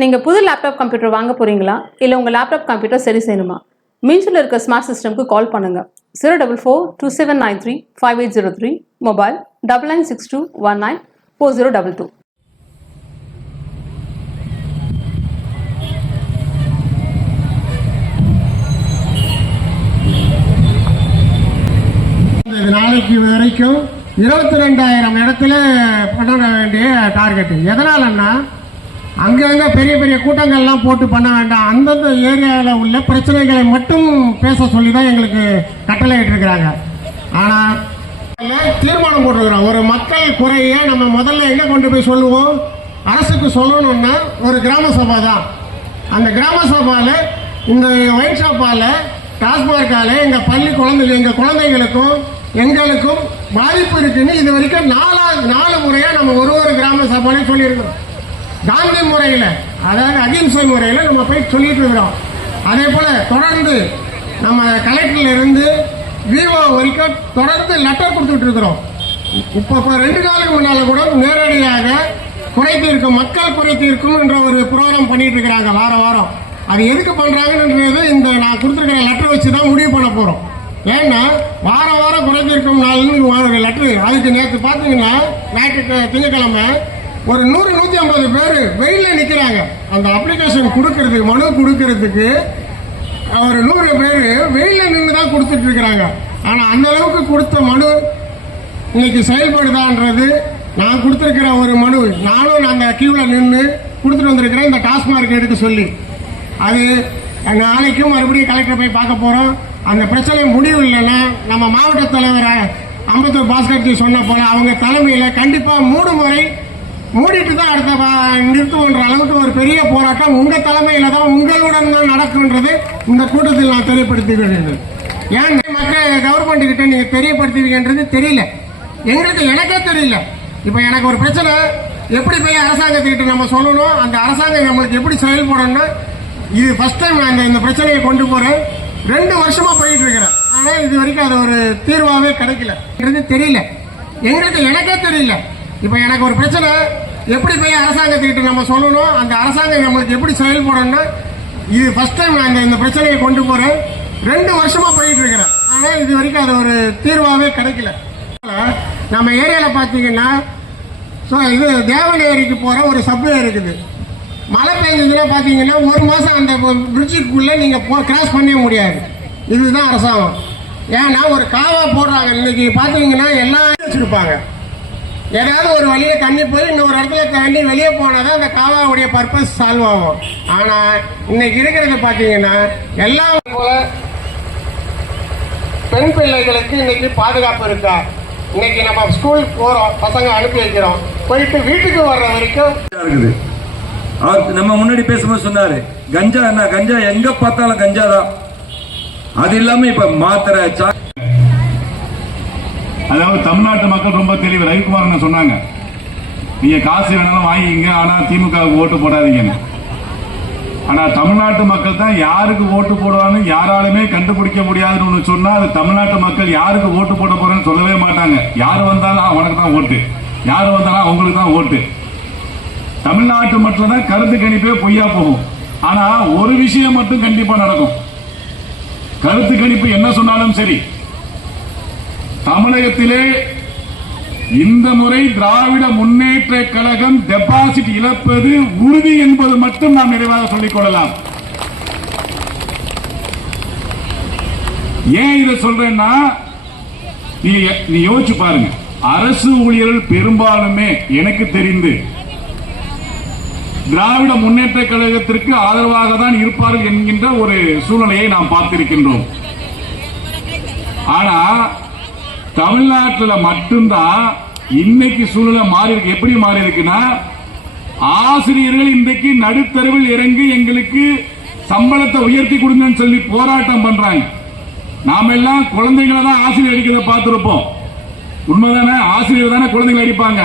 நீங்கள் புது laptop computer வாங்க போகிறீங்களா இல்லை உங்கள் லேப்டாப் கம்ப்யூட்டர் சரி செய்யணுமா? மீன்ஸில் இருக்க ஸ்மார்ட் சிஸ்டம்க்கு கால் பண்ணுங்கள். 04427935803, மொபைல் 9962194022. நாளைக்கு வரைக்கும் 22,000 இடத்துல பண்ண வேண்டிய டார்கெட். எதனாலன்னா அங்கங்க பெரிய பெரிய கூட்டங்கள்லாம் போட்டு பண்ண வேண்டாம், அந்தந்த ஏரியாவில் உள்ள பிரச்சனைகளை மட்டும் பேச சொல்லி தான் எங்களுக்கு கட்டளை இட்டிருக்கிறாங்க. ஆனால் தீர்மானம் போட்டிருக்கிறோம். ஒரு மக்கள் குறைய நம்ம முதல்ல எங்கே கொண்டு போய் சொல்லுவோம்? அரசுக்கு சொல்லணும்னா ஒரு கிராம சபை தான். அந்த கிராம சபாவில் இந்த ஒயின் ஷாப்பால் டாஸ்மார்க்கால எங்கள் பள்ளி எங்கள் குழந்தைங்களுக்கும் எங்களுக்கும் பாதிப்பு இருக்குன்னு இது வரைக்கும் 4 முறையாக நம்ம ஒரு கிராம சபாலையும் சொல்லியிருக்கிறோம். காந்தி முறையில், அதாவது அகிம்சை முறையில் நம்ம போய் சொல்லிட்டு இருக்கிறோம். அதே போல் தொடர்ந்து நம்ம கலெக்டர்ல இருந்து விஓ வரைக்கும் தொடர்ந்து லெட்டர் கொடுத்துட்டு இருக்கிறோம். இப்போ 2 நாளுக்கு முன்னால் கூட நேரடியாக குறைத்தீர்க்கும், மக்கள் குறைத்தீர்க்கும் என்ற ஒரு ப்ரோக்ராம் பண்ணிட்டு இருக்கிறாங்க வாரம். அது எதுக்கு பண்றாங்கன்றது இந்த நான் கொடுத்துருக்கிற லெட்டர் வச்சு தான் முடிவு பண்ண போறோம். ஏன்னா வாரம் குறைத்தீர்க்கும் நாள்னு ஒரு லெட்டர். அதுக்கு நேற்று பார்த்தீங்கன்னா திங்கக்கிழமை ஒரு 100-150 பேர் வெயிலில் நிற்கிறாங்க. அந்த அப்ளிகேஷன் கொடுக்கறதுக்கு, மனு கொடுக்கறதுக்கு ஒரு 100 பேர் வெயிலில் நின்று தான் கொடுத்துட்டு இருக்கிறாங்க. ஆனால் அந்த அளவுக்கு கொடுத்த மனு இன்னைக்கு செயல்படுதான்றது நான் கொடுத்துருக்கிற ஒரு மனு. நானும் அந்த கியூவில் நின்று கொடுத்துட்டு வந்திருக்கிறேன் இந்த டாஸ்மார்க் எடுக்க சொல்லி. அது நாளைக்கும் மறுபடியும் கலெக்டர் போய் பார்க்க போகிறோம். அந்த பிரச்சனை முடிவு இல்லைன்னா நம்ம மாவட்ட தலைவர் அம்பத்தூர் பாஸ்கர்ஜி சொன்ன போல அவங்க தலைமையில் கண்டிப்பாக 3 முறை மூடிட்டு தான் அடுத்த நிறுத்துவோன்ற அளவுக்கு ஒரு பெரிய போராட்டம் உங்கள் தலைமையில் தான், உங்களுடன் தான் நடக்கும்ன்றது இந்த கூட்டத்தில் நான் தெரியப்படுத்திக்கிறது. ஏன் மக்கள் கவர்மெண்ட் கிட்ட நீங்கள் தெரியப்படுத்துவீங்கன்றது தெரியல, எனக்கே தெரியல. இப்போ எனக்கு ஒரு பிரச்சனை எப்படி போய் அரசாங்கத்துக்கிட்ட நம்ம சொல்லணும், அந்த அரசாங்கம் நம்மளுக்கு எப்படி செயல்படணும்னா இது ஃபர்ஸ்ட் டைம் நான் இந்த பிரச்சனையை கொண்டு போகிறேன். 2 வருஷமா போயிட்டு இருக்கிறேன். ஆனால் இது வரைக்கும் அது ஒரு தீர்வாகவே கிடைக்கலன்றது தெரியல, எனக்கே தெரியல. இப்போ எனக்கு ஒரு பிரச்சனை எப்படி போய் அரசாங்கத்துக்கிட்ட நம்ம சொல்லணும், அந்த அரசாங்கம் நம்மளுக்கு எப்படி செயல்படணும்னா இது ஃபர்ஸ்ட் டைம் நான் இந்த பிரச்சனையை கொண்டு போகிறேன். 2 வருஷமா போயிட்டு இருக்கிறேன். ஆனால் இது வரைக்கும் அது ஒரு தீர்வாகவே கிடைக்கல. நம்ம ஏரியாவில் பார்த்தீங்கன்னா இது தேவநேரிக்கு போகிற ஒரு சப்வே இருக்குது. மழை பெஞ்சதுன்னா பார்த்தீங்கன்னா 1 மாதம் அந்த பிரிட்ஜுக்குள்ளே நீங்கள் கிராஸ் பண்ணவே முடியாது. இதுதான் அரசாங்கம். ஏன்னா ஒரு காவா போடுறாங்க. இன்னைக்கு பார்த்தீங்கன்னா எல்லாம் வச்சுருப்பாங்க. ஏதாவது ஒரு வழியை தண்ணி போய் இன்னொரு இடத்துல தண்ணி வெளியே போனால் தான் அந்த காவாவுடைய பர்பஸ் சால்வ் ஆகும். ஆனால் இன்னைக்கு இருக்கிறது பார்த்தீங்கன்னா எல்லாம் போல பெண் பிள்ளைகளுக்கு இன்னைக்கு பாதுகாப்பு இருக்கா? இன்னைக்கு நம்ம ஸ்கூல் போகிறோம், பசங்க அனுப்பி வைக்கிறோம், போயிட்டு வீட்டுக்கு வர்ற வரைக்கும் இருக்குது. நம்ம முன்னாடி பேசும்போது சொன்னாரு கஞ்சா என்ன, கஞ்சா எங்க பார்த்தாலும் கஞ்சா தான். அது இல்லாம இப்ப மாத்திரை. அதாவது தமிழ்நாட்டு மக்கள் ரொம்ப தெளிவு. ரவிக்குமார் சொன்னாங்க, நீங்க காசு வேணாலும் வாங்கிங்க, ஆனா திமுகவுக்கு ஓட்டு போடாதீங்கன்னு. ஆனா தமிழ்நாட்டு மக்கள் தான் யாருக்கு ஓட்டு போடுவான்னு யாராலுமே கண்டுபிடிக்க முடியாதுன்னு ஒண்ணு சொன்னா, அது தமிழ்நாட்டு மக்கள் யாருக்கு ஓட்டு போட போறேன்னு சொல்லவே மாட்டாங்க. யாரு வந்தாலும் அவனுக்கு தான் ஓட்டு, யாரு வந்தாலும் அவங்களுக்கு தான் ஓட்டு. தமிழ்நாட்டு மட்டும் தான் கருத்து கணிப்பே பொய்யா போகும். ஆனா ஒரு விஷயம் மட்டும் கண்டிப்பா நடக்கும். கருத்து கணிப்பு என்ன சொன்னாலும் சரி, தமிழகத்திலே இந்த முறை திராவிட முன்னேற்ற கழகம் டெபாசிட் இழப்பது உறுதி என்பது மட்டும் நாம் நிறைவாக சொல்லிக் கொள்ளலாம். ஏன் இதை சொல்றேன்னா, நீ யோசிச்சு பாருங்க. அரசு ஊழியர்கள் பெரும்பாலுமே எனக்கு தெரிந்து திராவிட முன்னேற்ற கழகத்திற்கு ஆதரவாக தான் இருப்பார்கள் என்கின்ற ஒரு சூழ்நிலையை நாம் பார்த்திருக்கின்றோம். ஆனா தமிழ்நாட்டில் மட்டும்தான் இன்னைக்கு சூழ்நிலை மாறி இருக்கு. எப்படி மாறி இருக்குன்னா, ஆசிரியர்கள் இன்றைக்கு நடுத்தருவில் இறங்கி எங்களுக்கு சம்பளத்தை உயர்த்தி கொடுங்கன்னு சொல்லி போராட்டம் பண்றாங்க. நாம எல்லாம் குழந்தைகளை தான் ஆசிரியர் அடிக்கிறத பார்த்திருப்போம். உண்மைதானே? ஆசிரியர் தானே குழந்தைகளை அடிப்பாங்க.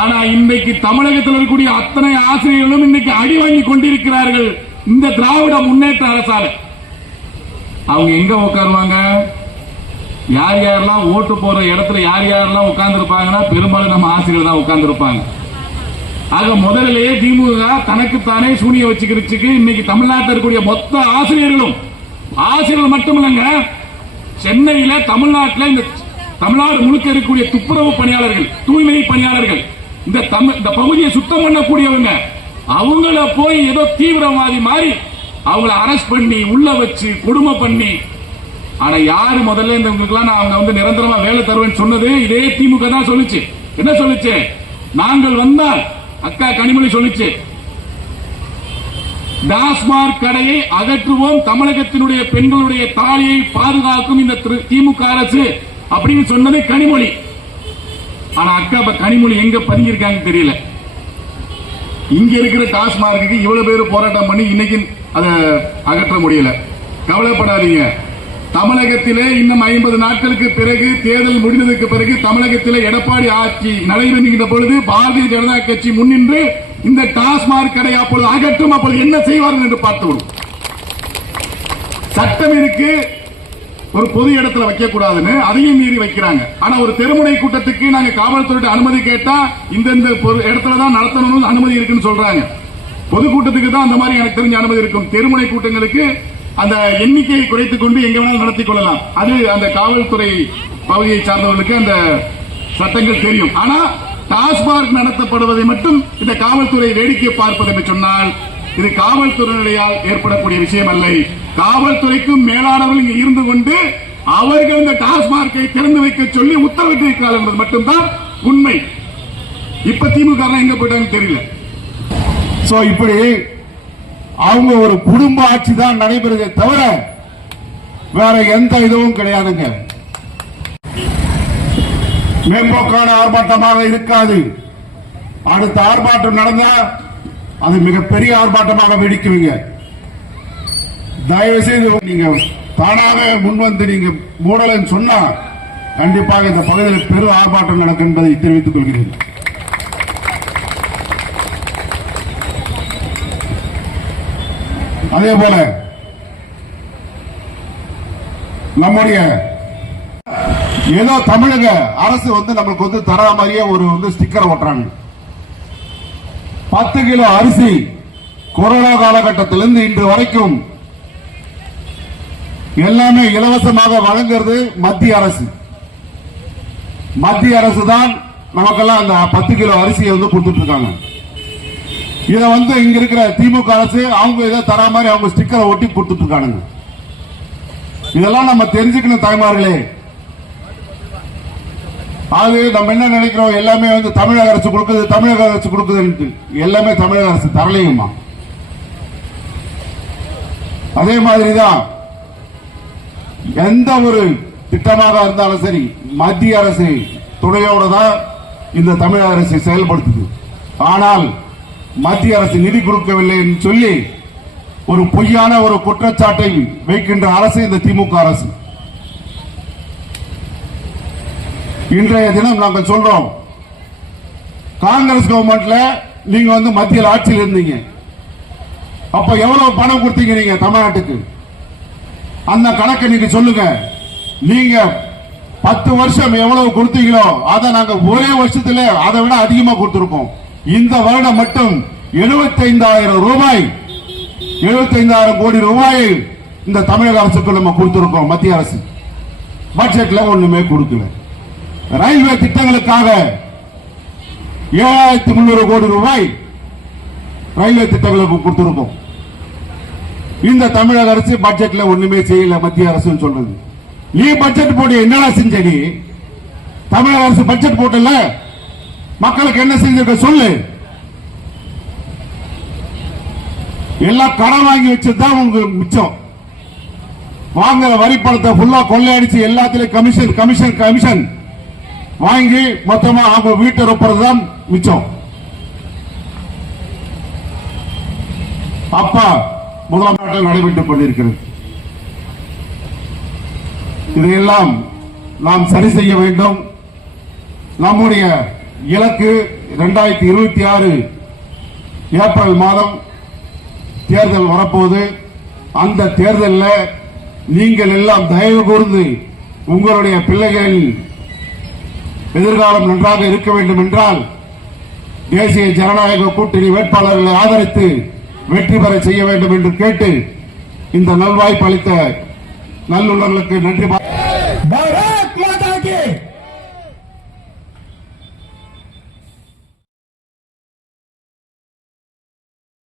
ஆனா இன்றைக்கு தமிழகத்தில் இருக்கக்கூடிய அத்தனை ஆசிரியர்களும் இன்னைக்கு அடி வாங்கி கொண்டிருக்கிறார்கள் இந்த திராவிட முன்னேற்ற அரசால. அவங்க எங்க உட்காருவாங்க? யாரெல்லாம் ஓட்டு போற இடத்துல யாரெல்லாம் உட்கார்ந்து இருப்பாங்கன்னா பெரும்பாலும் நம்ம ஆசிரியர் தான் உட்கார்ந்து இருப்பாங்க. ஆக முதலிலேயே திமுக தனக்குத்தானே சூனிய வச்சுக்கிறதுக்கு இன்னைக்கு தமிழ்நாட்டில் இருக்கக்கூடிய மொத்த ஆசிரியர்கள் மட்டுமில்லைங்க, சென்னையில தமிழ்நாட்டில் இந்த தமிழ்நாடு முழுக்க இருக்கக்கூடிய துப்புரவு பணியாளர்கள், தூய்மை பணியாளர்கள், இந்த பகுதியை சுத்தம் பண்ணக்கூடியவங்க, அவங்கள போய் ஏதோ தீவிரவாதி மாதிரி அவங்கள அரெஸ்ட் பண்ணி உள்ள வச்சு கொடுமை பண்ணி. ஆனா யாரு முதல்ல இவங்களுக்கெல்லாம் நான் வந்து நிரந்தரமா வேலை தருவேன்னு சொன்னது இதே திமுக தான் சொல்லுச்சு. என்ன சொல்லுச்சு? நாங்கள் வந்தால் அக்கா கனிமொழி சொல்லுச்சு, டாஸ்மாக் கடையை அகற்றுவோம், தமிழகத்தினுடைய பெண்களுடைய தாலியை பாதுகாக்கும் இந்த திமுக அரசு அப்படின்னு சொன்னது கனிமொழி. ஆனா அக்கா இப்ப கனிமொழி எங்க பதுங்கிருக்காங்க தெரியல. இங்க இருக்கிற டாஸ்மார்க்கு இவ்வளவு பேர் போராட்டம் பண்ணி இன்னைக்கு அதை அகற்ற முடியல. கவலைப்படாதீங்க, தமிழகத்திலே இன்னும் 50 நாட்களுக்கு பிறகு தேர்தல் முடிந்ததற்கு பிறகு தமிழகத்திலே எடப்பாடி ஆட்சி நடைபெறுகின்ற பொழுது பாரதிய ஜனதா கட்சி முன்னின்று இந்த டாஸ்மாக் கடை அப்பொழுது அகற்றும். அப்பொழுது என்ன செய்வார்கள் என்று பார்த்துவிடும். சட்டம் இருக்கு, ஒரு பொது இடத்துல வைக்க கூடாதுன்னு அதையும் மீறி வைக்கிறாங்க. ஆனா ஒரு தெருமுனை கூட்டத்துக்கு நாங்க காவல்துறை அனுமதி கேட்டா இந்த இடத்துல தான் நடத்தணும்னு அனுமதி இருக்குன்னு சொல்றாங்க. பொதுக்கூட்டத்துக்கு தான் அந்த மாதிரி எனக்கு தெரிஞ்ச அனுமதி இருக்கும். தெருமுனை கூட்டங்களுக்கு அந்த எண்ணிக்கையை குறைத்துக் கொண்டு எங்க வேணாலும் நடத்திக் கொள்ளலாம். அது அந்த காவல்துறை பகுதியை சார்ந்தவர்களுக்கு அந்த சட்டங்கள் தெரியும். ஆனா டாஸ்மாக் நடத்தப்படுவதை மட்டும் இந்த காவல்துறை வேடிக்கை பார்ப்பது என்று சொன்னால் இது காவல்துறையால் ஏற்படக்கூடிய விஷயம் அல்ல. காவல்துறைக்கும் மேலானவர்கள் இங்கு இருந்து கொண்டு அவர்கள் இந்த டாஸ்மார்க்கை திறந்து வைக்க சொல்லி உத்தரவிட்டிருக்கிறார்கள் என்பது மட்டும்தான் உண்மை. இப்ப திமுக எங்க போயிட்டாங்க தெரியல. இப்படி அவங்க ஒரு குடும்ப ஆட்சி தான் நடைபெறுதே தவிர வேற எந்த இதுவும் கிடையாதுங்க. மேம்போக்கான ஆர்ப்பாட்டமாக இருக்காது. அடுத்த ஆர்ப்பாட்டம் நடந்தா அது மிகப்பெரிய ஆர்ப்பாட்டமாக வெடிக்குவீங்க. தயவு செய்து நீங்க தானாக முன்வந்து நீங்க மூடலன்னு சொன்னா கண்டிப்பாக இந்த பகுதியில் பெரும் ஆர்ப்பாட்டம் நடக்கும் என்பதை தெரிவித்துக் கொள்கிறேன். அதே போல நம்முடைய ஏதோ தமிழக அரசு வந்து நம்மளுக்கு வந்து தர மாதிரியே ஒரு ஸ்டிக்கர் ஒட்டுறாங்க. 10 கிலோ அரிசி கொரோனா காலகட்டத்திலிருந்து இன்று வரைக்கும் எல்லாமே இலவசமாக வழங்குறது மத்திய அரசு. மத்திய அரசு தான் நமக்கெல்லாம் அந்த 10 கிலோ அரிசியை வந்து கொடுத்துட்டு இருக்காங்க. இதை வந்து இங்க இருக்கிற திமுக அரசு அவங்க இதை தர மாதிரி அவங்க ஸ்டிக்கரை ஒட்டி கொடுத்துட்டு இருக்கானுங்க. இதெல்லாம் நம்ம தெரிஞ்சுக்கணும் தாய்மார்களே. அது நம்ம என்ன நினைக்கிறோம், எல்லாமே வந்து தமிழக அரசு கொடுக்குது, தமிழக அரசு கொடுக்குது, எல்லாமே தமிழக அரசு தரலையுமா. அதே மாதிரிதான் எந்த ஒரு திட்டமாக இருந்தாலும் சரி மத்திய அரசு துணையோட தான் இந்த தமிழக அரசு செயல்படுத்துது. ஆனால் மத்திய அரசு நிதி கொடுக்கவில்லை என்று சொல்லி ஒரு பொய்யான ஒரு குற்றச்சாட்டை வைக்கின்ற அரசு இந்த திமுக அரசு. இன்றைய தினம் நாங்கள் சொல்றோம், காங்கிரஸ் கவர்மெண்ட்ல நீங்க வந்து மத்தியில் ஆட்சியில் இருந்தீங்க, அப்ப எவ்வளவு பணம் கொடுத்தீங்க நீங்க தமிழ்நாட்டுக்கு? அந்த கணக்கை நீங்க சொல்லுங்க. நீங்க 10 வருஷம் எவ்வளவு கொடுத்தீங்களோ அதை நாங்க ஒரே வருஷத்துல அதை விட அதிகமா கொடுத்திருக்கோம். இந்த வருடம் மட்டும் 75,000 ரூபாய், 75,000 கோடி ரூபாயை இந்த தமிழக அரசுக்கு நம்ம கொடுத்திருக்கோம். மத்திய அரசு பட்ஜெட்ல ஒண்ணுமே கொடுக்கல. ரயில்வே திட்டங்களுக்காக 7,300 கோடி ரூபாய் ரயில்வே திட்டங்களுக்கு கொடுத்திருக்கோம். இந்த தமிழக அரசு பட்ஜெட்ல ஒண்ணுமே செய்யல. மத்திய அரசு சொல்றது, நீ பட்ஜெட் போட்டு என்னடா செஞ்ச? நீ தமிழக அரசு பட்ஜெட் போட்டல, மக்களுக்கு என்ன செஞ்சிருக்க சொல்லு. எல்லாம் கடன் வாங்கி வச்சதுதான் உங்களுக்கு மிச்சம். வாங்குற வரி பணத்தை ஃபுல்லா கொள்ளையடிச்சு எல்லாத்திலும் கமிஷன் கமிஷன் கமிஷன் வாங்கி மொத்தமா அவங்க வீட்டை ரொப்பறதுதான் மிச்சம். அப்பா முதலமைச்சர் நடைபெற்றுக் கொண்டிருக்கிறது. இதையெல்லாம் நாம் சரி செய்ய வேண்டும். நம்முடைய இலக்கு 2026 ஏப்ரல் மாதம் தேர்தல் வரப்போது. அந்த தேர்தலில் நீங்கள் எல்லாம் தயவு கூர்ந்து உங்களுடைய பிள்ளைகளின் எதிர்காலம் நன்றாக இருக்க வேண்டும் என்றால் தேசிய ஜனநாயக கூட்டணி வேட்பாளர்களை ஆதரித்து வெற்றி பெற செய்ய வேண்டும் என்று கேட்டு இந்த நல்வாய்ப்பு அளித்த நல்லுள்ளங்களுக்கு நன்றி.